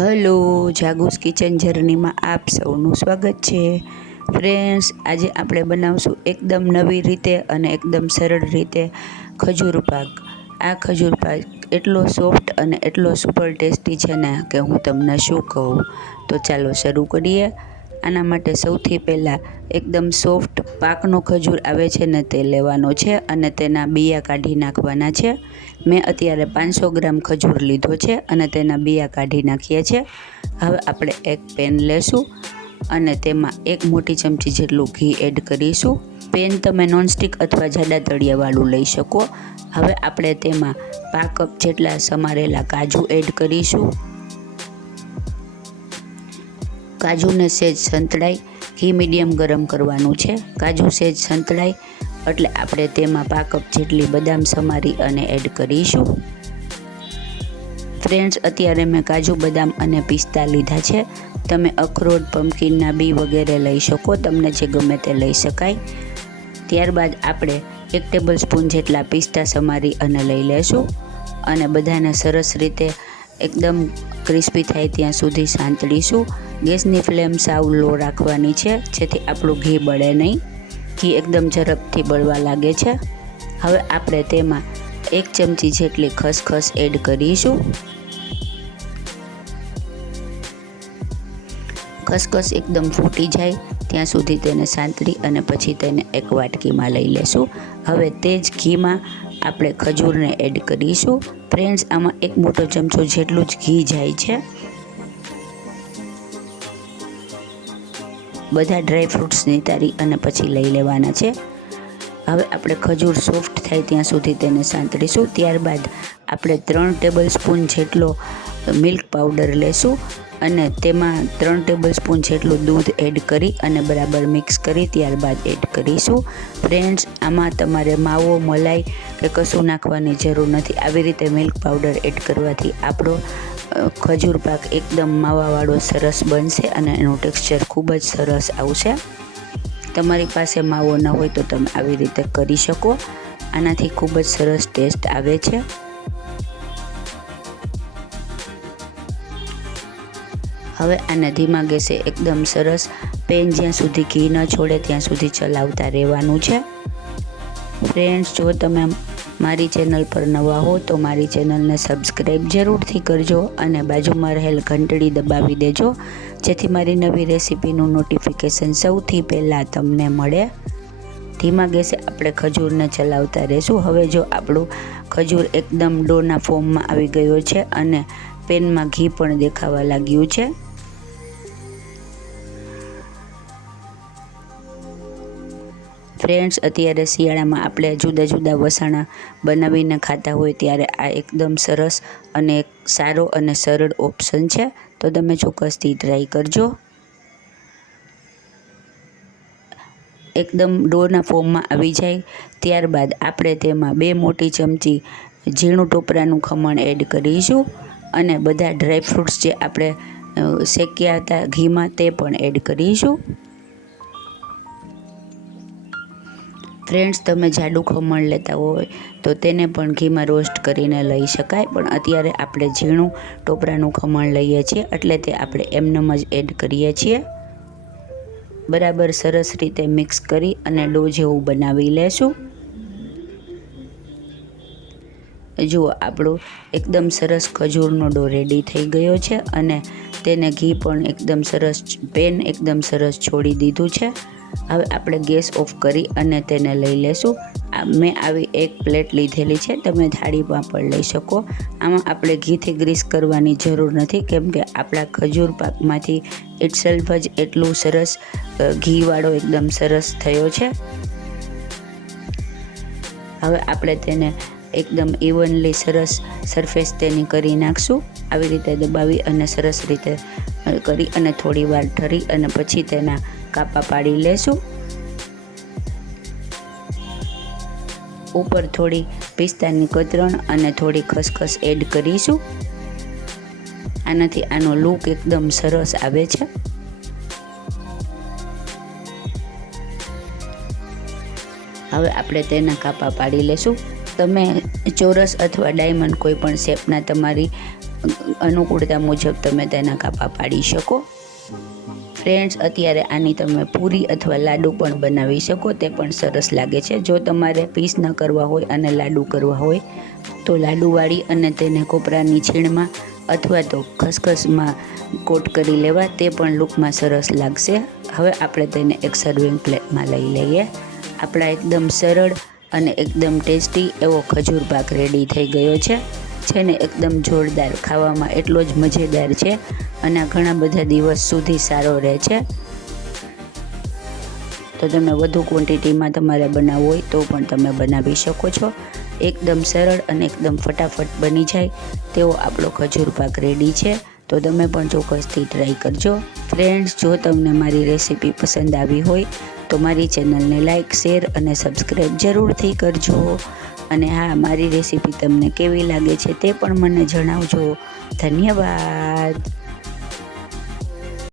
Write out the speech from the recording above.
Hello, જાગુસ kitchen જર્નીમાં આપ સૌનું સ્વાગત છે. ફ્રેન્ડ્સ, આજે આપણે બનાવશું એકદમ નવી રીતે અને એકદમ સરળ રીતે ખજૂર પાક. આ ખજૂર પાક એટલો સોફ્ટ અને એટલો સુપર ટેસ્ટી છે ને કે હું તમને શું કહું. તો ચાલો શરૂ કરીએ. આના માટે સૌથી પહેલાં એકદમ સોફ્ટ પાકનો ખજૂર આવે છે ને તે લેવાનો છે અને તેના બિયા કાઢી નાખવાના છે. મેં અત્યારે 500 ગ્રામ ખજૂર લીધો છે અને તેના બિયા કાઢી નાખીએ છીએ. હવે આપણે એક પેન લેશું અને તેમાં 1 મોટી ચમચી જેટલું ઘી એડ કરીશું. પેન તમે નોનસ્ટિક અથવા જાડા તળિયાવાળું લઈ શકો. હવે આપણે તેમાં 5 કપ જેટલા સમારેલા કાજુ એડ કરીશું. કાજુને સહેજ સંતળાય, ઘી મીડિયમ ગરમ કરવાનું છે. કાજુ સહેજ સંતળાય એટલે આપણે તેમાં 5 કપ જેટલી બદામ સમારી અને એડ કરીશું. ફ્રેન્ડ્સ, અત્યારે મેં કાજુ, બદામ અને પિસ્તા લીધા છે. તમે અખરોટ, પમ્પકિનના બી વગેરે લઈ શકો, તમને જે ગમે તે લઈ શકાય. ત્યારબાદ આપણે 1 ટેબલ સ્પૂન જેટલા પિસ્તા સમારી અને લઈ લેશું અને બધાને સરસ રીતે એકદમ ક્રિસ્પી થાય ત્યાં સુધી સાંતળીશું. ગેસની ફ્લેમ સાવ લો રાખવાની છે જેથી આપણું ઘી બળે નહીં. ઘી એકદમ ઝડપથી બળવા લાગે છે. હવે આપણે તેમાં 1 ચમચી જેટલી ખસખસ એડ કરીશું. ખસખસ એકદમ ફૂટી જાય ત્યાં સુધી તેને સાંતળી અને પછી તેને એક વાટકીમાં લઈ લેશું. હવે તે જ ઘીમાં આપણે ખજૂરને એડ કરીશું. ફ્રેન્ડ્સ, આમાં 1 મોટો ચમચો જેટલું જ ઘી જાય છે. બધા ડ્રાય ફ્રૂટ્સ નિતારી અને પછી લઈ લેવાના છે. હવે આપણે ખજૂર સોફ્ટ થાય ત્યાં સુધી તેને સાંતળીશું. ત્યારબાદ આપણે 3 ટેબલ સ્પૂન જેટલો મિલ્ક પાવડર લેશું અને તેમાં 3 ટેબલ સ્પૂન જેટલું દૂધ એડ કરી અને બરાબર મિક્સ કરી ત્યારબાદ એડ કરીશું. ફ્રેન્ડ્સ, આમાં તમારે માવો, મલાઈ કે કશું નાખવાની જરૂર નથી. આવી રીતે મિલ્ક પાવડર એડ કરવાથી આપણો ખજૂર પાક એકદમ માવાવાળો સરસ બનશે અને એનું ટેક્સચર ખૂબ જ સરસ આવશે. તમારી પાસે માવો ન હોય તો તમે આવી રીતે કરી શકો. આનાથી ખૂબ જ સરસ ટેસ્ટ આવે છે. હવે આને ધીમા ગેસે એકદમ સરસ પેન જ્યાં સુધી ઘી ન છોડે ત્યાં સુધી ચલાવતા રહેવાનું છે. ફ્રેન્ડ્સ, જો તમે મારી ચેનલ પર નવા હો તો મારી ચેનલને સબસ્ક્રાઈબ જરૂરથી કરજો અને બાજુમાં રહેલ ઘંટડી દબાવી દેજો જેથી મારી નવી રેસીપીનું નોટિફિકેશન સૌથી પહેલાં તમને મળે. ધીમા ગેસે આપણે ખજૂરને ચલાવતા રહેશું. હવે જો આપણું ખજૂર એકદમ ડોના ફોર્મમાં આવી ગયો છે અને પેનમાં ઘી પણ દેખાવા લાગ્યું છે. ફ્રેન્ડ્સ, અત્યારે શિયાળામાં આપણે જુદા જુદા વસાણા બનાવીને ખાતા હોય ત્યારે આ એકદમ સરસ અને એક સારો અને સરળ ઓપ્શન છે. તો તમે ચોક્કસથી ટ્રાય કરજો. એકદમ ડોના ફોર્મમાં આવી જાય ત્યારબાદ આપણે તેમાં 2 મોટી ચમચી ઝીણું ટોપરાનું ખમણ એડ કરીશું અને બધા ડ્રાય ફ્રૂટ્સ જે આપણે શેક્યા હતા ઘીમાં તે પણ એડ કરીશું. ફ્રેન્ડ્સ, તમે જાડું ખમણ લેતા હોય તો તેને પણ ઘીમાં રોસ્ટ કરીને લઈ શકાય, પણ અત્યારે આપણે ઝીણું ટોપરાનું ખમણ લઈએ છીએ એટલે તે આપણે એમનેમ જ એડ કરીએ છીએ. બરાબર સરસ રીતે મિક્સ કરી અને ડો જેવું બનાવી લેશું. જુઓ, આપણો એકદમ સરસ ખજૂરનો ડો રેડી થઈ ગયો છે અને તેને ઘી પણ એકદમ સરસ, પેન એકદમ સરસ છોડી દીધું છે. હવે આપણે ગેસ ઓફ કરી અને તેને લઈ લેશું. મેં આવી એક પ્લેટ લીધેલી છે, તમે થાળીમાં પણ લઈ શકો. આમાં આપણે ઘીથી ગ્રીસ કરવાની જરૂર નથી કેમ કે આપણા ખજૂર પાકમાંથી ઇટસેલ્ફ જ એટલું સરસ ઘીવાળો એકદમ સરસ થયો છે. હવે આપણે તેને એકદમ ઇવનલી સરસ સરફેસ તેની કરી નાખશું. આવી રીતે દબાવી અને સરસ રીતે કરી અને થોડી વાર ઠરી અને પછી તેના કાપા પાડી લેશું. ઉપર થોડી પિસ્તાની કતરણ અને થોડી ખસખસ એડ કરીશું. આનાથી આનો લુક એકદમ સરસ આવે છે. હવે આપણે તેના કાપા પાડી લેશું. તમે ચોરસ અથવા ડાયમંડ કોઈ પણ શેપના તમારી અનુકૂળતા મુજબ તમે તેના કાપા પાડી શકો. ફ્રેન્ડ્સ, અત્યારે આની તમે પૂરી અથવા લાડુ પણ બનાવી શકો, તે પણ સરસ લાગે છે. જો તમારે પીસ ન કરવા હોય અને લાડુ કરવા હોય તો લાડુ વાળી અને તેને કોપરાની છીણમાં અથવા તો ખસખસમાં કોટ કરી લેવા, તે પણ લુકમાં સરસ લાગશે. હવે આપણે તેને એક સર્વિંગ પ્લેટમાં લઈ લઈએ. આપણા એકદમ સરળ અને એકદમ ટેસ્ટી એવો ખજૂર પાક રેડી થઈ ગયો છે ને એકદમ જોરદાર, ખાવામાં એટલો જ મજેદાર છે અને ઘણા બધા દિવસ સુધી સારો રહે છે. તો તમે વધુ ક્વોન્ટિટીમાં તમારે બનાવવું હોય તો પણ તમે બનાવી શકો છો. એકદમ સરળ અને એકદમ ફટાફટ બની જાય તેવો આપણો ખજૂર પાક રેડી છે. તો તમે પણ ચોક્કસથી ટ્રાય કરજો. ફ્રેન્ડ્સ, જો તમને મારી રેસીપી પસંદ આવી હોય તો મારી ચેનલને લાઇક, શેર અને સબસ્ક્રાઈબ જરૂરથી કરજો. અને હા, મારી રેસીપી તમને કેવી લાગે છે તે પણ મને જણાવજો. ધન્યવાદ.